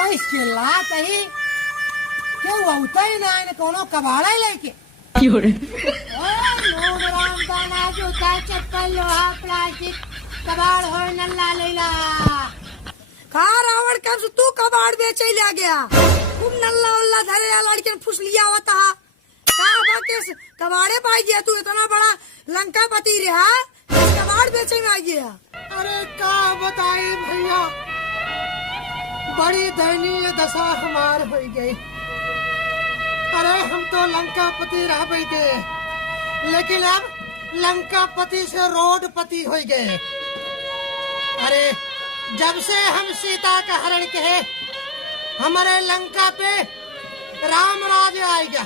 बस चिल्लात ही क्यों होता ही ना इन्हें कोनो कबाड़ा ही लेके नूर रामदाना जूता चप्पल लोहा प्लास्टिक कबाड़ हो नल्ला लैला खा रावण कब से तू कबाड़ बेचे ले गया तुम नल्ला उल्ला धरे या लड़के ने फुस लिया होता कहा बाके कबाड़े पाई गया तू इतना बड़ा लंका पति रहा कबाड़ बेचे में आ गया। अरे का बताई भैया बड़ी दयनीय दशा हमार हो गई। अरे हम तो लंकापति रह गए लेकिन अब लंकापति से रोडपति हो गए। अरे जब से हम सीता का हरण कहे हमारे लंका पे राम राज आएगा।